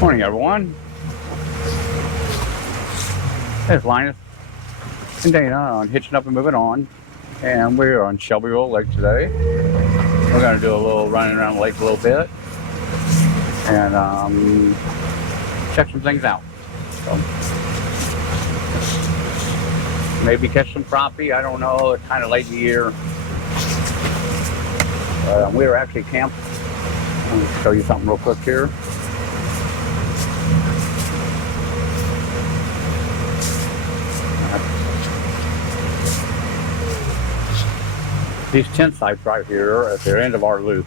Morning, everyone. There's Linus and Dana on Hitching Up and Moving On, and we're on Shelbyville Lake today. We're going to do a little running around the lake a little bit and check some things out. So, maybe catch some crappie. I don't know. It's kind of late in the year. We were actually camped. Let me show you something real quick here. These tent sites right here at the end of our loop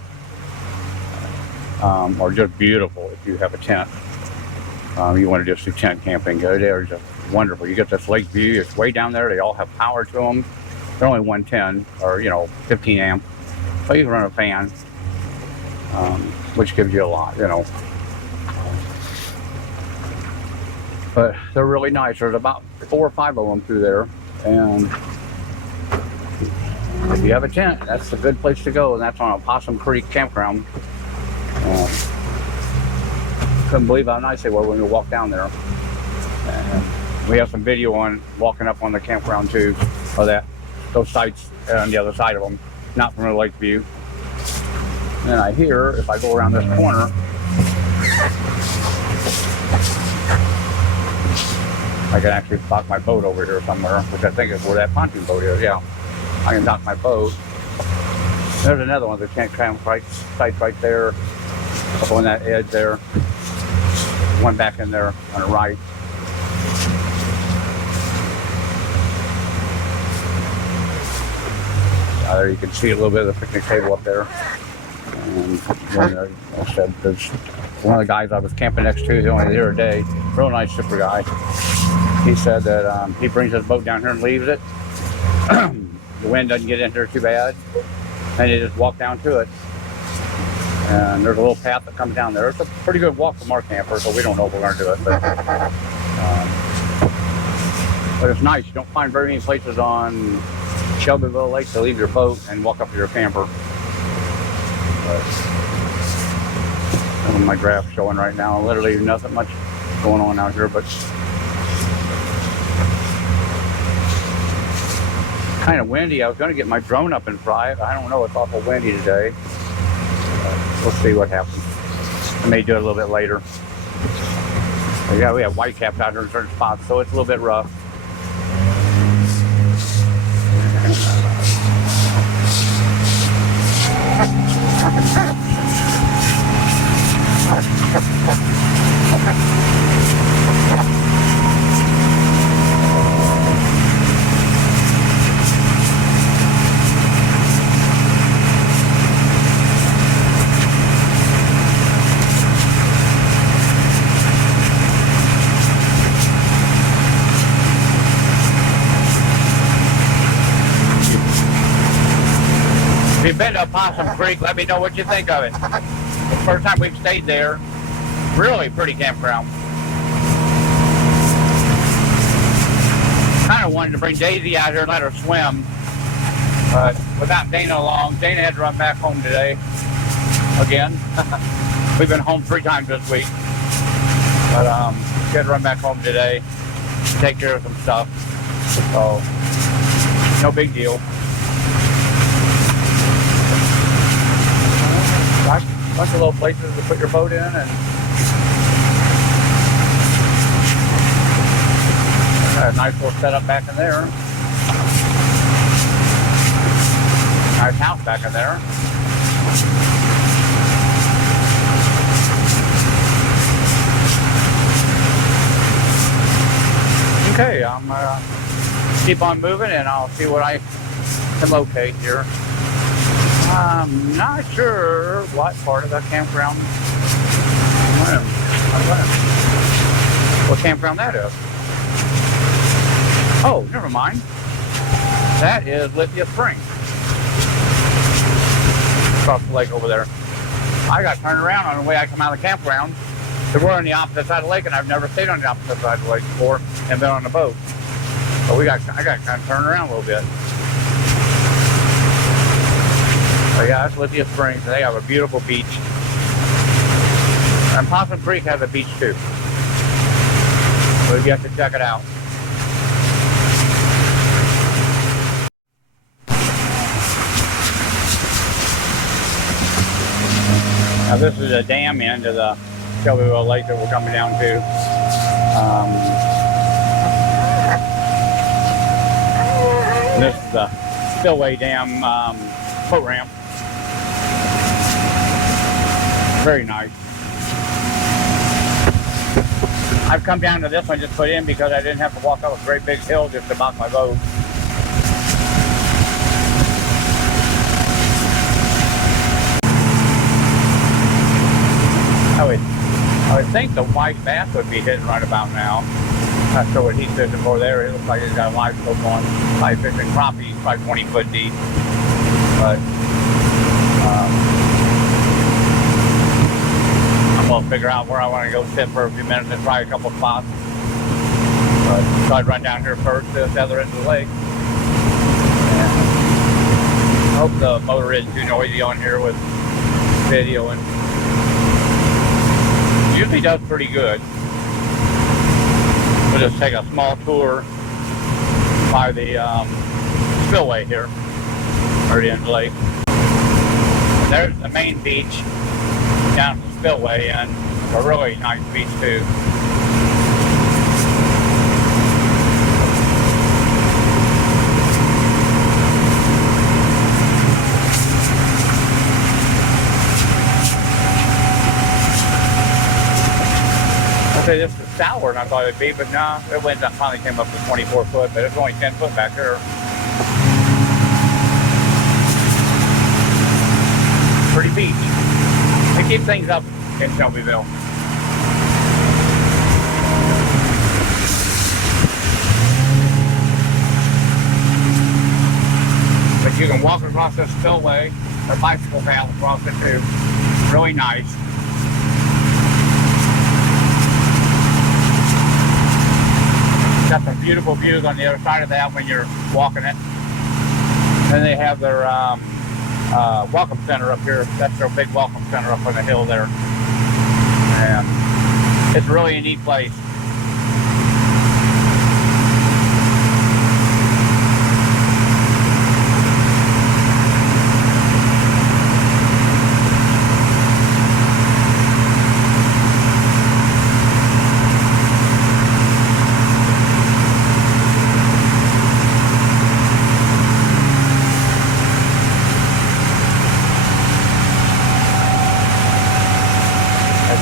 are just beautiful if you have a tent. You want to just do tent camping. They're just wonderful. You get this lake view. It's way down there. They all have power to them. They're only 110 or 15 amp. So you can run a fan, which gives you a lot, But they're really nice. There's about 4 or 5 of them through there, and if you have a tent, that's a good place to go, and that's on Possum Creek Campground. Couldn't believe how nice they were when you walk down there. And we have some video on walking up on the campground too, of those sites on the other side of them, not from the lake view. And I hear, if I go around this corner, I can actually dock my boat over here somewhere, which I think is where that pontoon boat is. Yeah, I can dock my boat. There's another one, the tent campsite right there, up on that edge there. One back in there on the right. There you can see a little bit of the picnic table up there. And I said, there's one of the guys I was camping next to, he's only there a day, real nice, super guy. He said that he brings his boat down here and leaves it. The wind doesn't get in here too bad, and you just walk down to it. And there's a little path that comes down there. It's a pretty good walk from our camper, so we don't know if we're going to do it. But it's nice. You don't find very many places on Shelbyville Lake to leave your boat and walk up to your camper. Some of my graphs showing right now. Literally nothing much going on out here, but kind of windy. I was going to get my drone up and fly it. I don't know. It's awful windy today. We'll see what happens. I may do it a little bit later. But yeah, we have whitecaps out here in certain spots, so it's a little bit rough. If you've been to Possum Creek, let me know what you think of it. The first time we've stayed there, really pretty campground. Kind of wanted to bring Daisy out here and let her swim, but without Dana along, Dana had to run back home today, again. We've been home 3 times this week, but she had to run back home today, take care of some stuff, so no big deal. Bunch of little places to put your boat in, and got a nice little setup back in there. Nice house back in there. Okay, I'm gonna keep on moving, and I'll see what I can locate here. I'm not sure what part of the campground, what campground that is. Oh, never mind. That is Lithia Springs. Across the lake over there. I got turned around on the way I come out of the campground. We're on the opposite side of the lake, and I've never stayed on the opposite side of the lake before and been on the boat. So I got kind of turned around a little bit. So yeah, that's Lithia Springs. They have a beautiful beach. And Possum Creek has a beach too. So you have to check it out. Now this is a dam end of the Shelbyville Lake that we're coming down to. This is the Spillway Dam boat ramp. Very nice. I've come down to this one just put in because I didn't have to walk up a great big hill just to dock my boat. I would think the white bass would be hitting right about now. Not sure what he's fishing for there. It looks like he's got a live scope on. Probably fishing crappie, probably 20 foot deep. But I'm gonna figure out where I want to go sit for a few minutes and try a couple spots. But so I'd run down here first to the other end of the lake. And I hope the motor isn't too noisy on here with videoing. Usually does pretty good. We'll just take a small tour by the Spillway here, or the end of the lake. And there's the main beach down at the Spillway, and it's a really nice beach too. Okay, this is sour than I thought it would be, but no, it went up, finally came up to 24 foot, but it's only 10 foot back there. Pretty beach. They keep things up in Shelbyville. But you can walk across this spillway, or bicycle path across it too. Really nice. Got some beautiful views on the other side of that when you're walking it. Then they have their welcome center up here. That's their big welcome center up on the hill there. And it's really a neat place.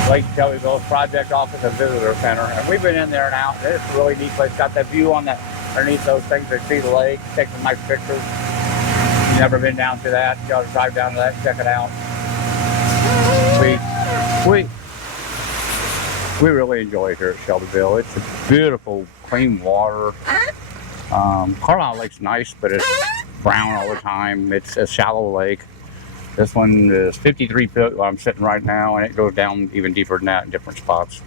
Lake Shelbyville's project office and visitor center, and we've been in there and out. It's a really neat place. Got that view on the underneath those things that see the lake, take some nice pictures. You've never been down to that, you gotta drive down to that and check it out. We really enjoy it here at Shelbyville. It's a beautiful, clean water. Carlisle Lake's nice, but it's brown all the time. It's a shallow lake. This one is 53 foot where I'm sitting right now, and it goes down even deeper than that in different spots.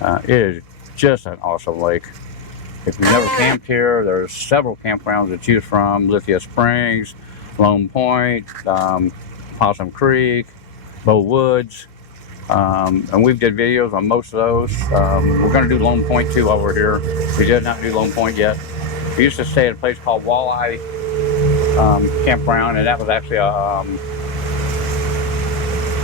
It is just an awesome lake. If you've never camped here, there's several campgrounds to choose from. Lithia Springs, Lone Point, Possum Creek, Bow Woods. And we've did videos on most of those. We're going to do Lone Point too while we're here. We did not do Lone Point yet. We used to stay at a place called Walleye Campground, and that was actually a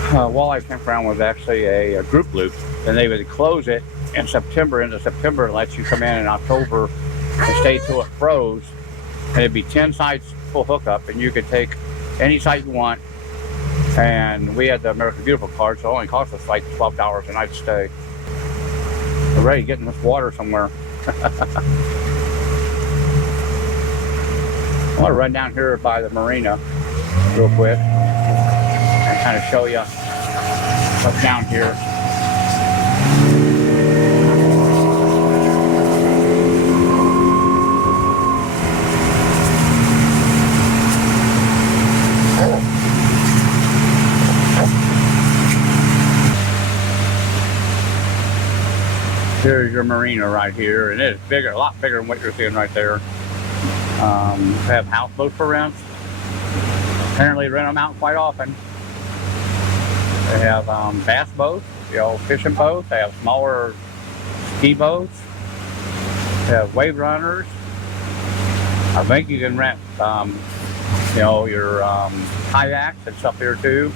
Walleye Campground was actually a group loop, and they would close it in September, into September, and let you come in October and stay till it froze. And it'd be 10 sites full hookup, and you could take any site you want. And we had the American Beautiful card, so it only cost us like $12 a night to stay. We're ready to get in this water somewhere. I want to run down here by the Marina real quick and kind of show you what's down here. Here's your Marina right here, and it's bigger, a lot bigger than what you're seeing right there. They have houseboats for rent. Apparently rent them out quite often. They have bass boats. you know, fishing boats. They have smaller ski boats. They have wave runners. I think you can rent, you know, your kayaks and stuff here too.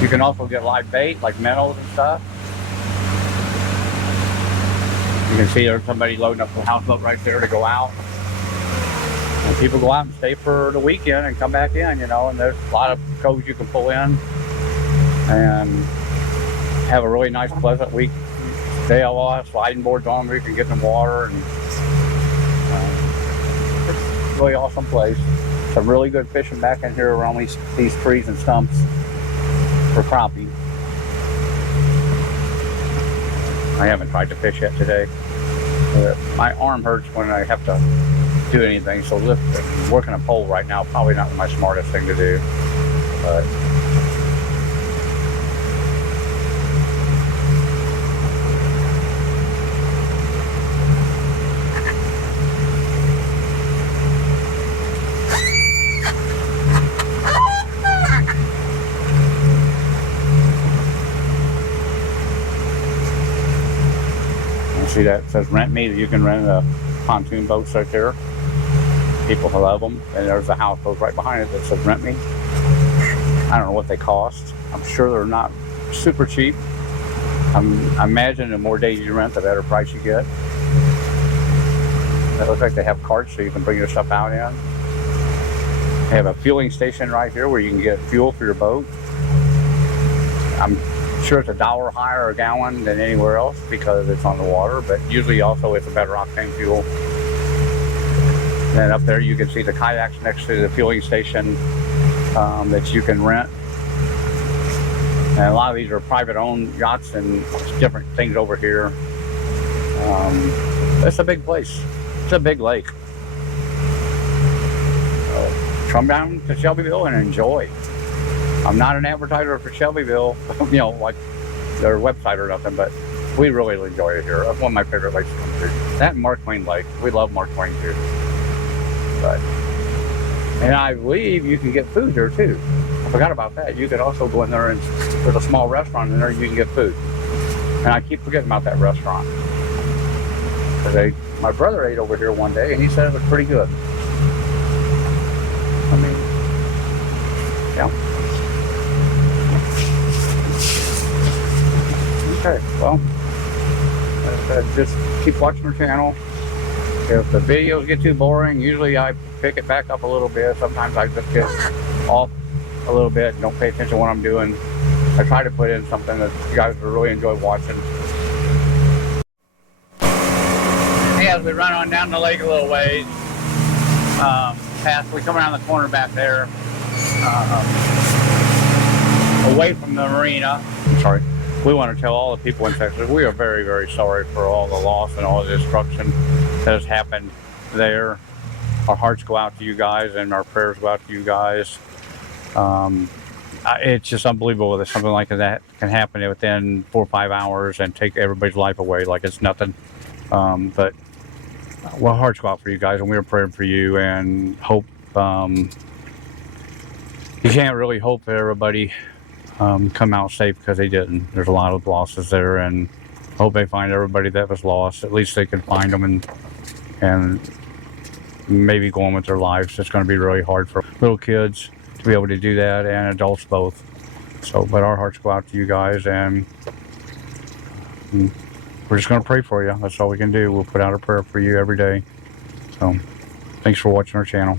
You can also get live bait like minnows and stuff. You can see there's somebody loading up the houseboat right there to go out. And people go out and stay for the weekend and come back in, you know, and there's a lot of coves you can pull in and have a really nice, pleasant week. They have a lot of sliding boards on where you can get in the water, and it's a really awesome place. Some really good fishing back in here around these trees and stumps for crappie. I haven't tried to fish yet today. My arm hurts when I have to do anything, so working a pole right now probably not my smartest thing to do. But see that it says rent me. You can rent a pontoon boats right there. People love them, and there's a houseboat right behind it that says rent me. I don't know what they cost. I'm sure they're not super cheap. I imagine the more days you rent, the better price you get. It looks like they have carts so you can bring your stuff out in. They have a fueling station right here where you can get fuel for your boat. I'm sure it's $1 higher a gallon than anywhere else because it's on the water, but usually also it's a better octane fuel. And up there you can see the kayaks next to the fueling station that you can rent. And a lot of these are private owned yachts and different things over here. It's a big place. It's a big lake. So come down to Shelbyville and enjoy. I'm not an advertiser for Shelbyville, you know, like their website or nothing, but we really enjoy it here. It's one of my favorite lakes to come to. That and Mark Twain Lake. We love Mark Twain too. And I believe you can get food here too. I forgot about that. You could also go in there and there's a small restaurant in there you can get food. And I keep forgetting about that restaurant. Because my brother ate over here one day and he said it was pretty good. I mean, yeah. Okay, well, just keep watching our channel. If the videos get too boring, usually I pick it back up a little bit. Sometimes I just get off a little bit and don't pay attention to what I'm doing. I try to put in something that you guys will really enjoy watching. Hey, as we run on down the lake a little ways, we come around the corner back there, away from the marina. Sorry. We want to tell all the people in Texas, we are very, very sorry for all the loss and all the destruction that has happened there. Our hearts go out to you guys and our prayers go out to you guys. It's just unbelievable that something like that can happen within 4 or 5 hours and take everybody's life away like it's nothing. But well, hearts go out for you guys, and we're praying for you and hope. You can't really hope that everybody come out safe because they didn't. There's a lot of losses there, and hope they find everybody that was lost. At least they can find them and maybe go on with their lives. It's going to be really hard for little kids to be able to do that, and adults both. So, but our hearts go out to you guys, and we're just going to pray for you. That's all we can do. We'll put out a prayer for you every day. So, thanks for watching our channel.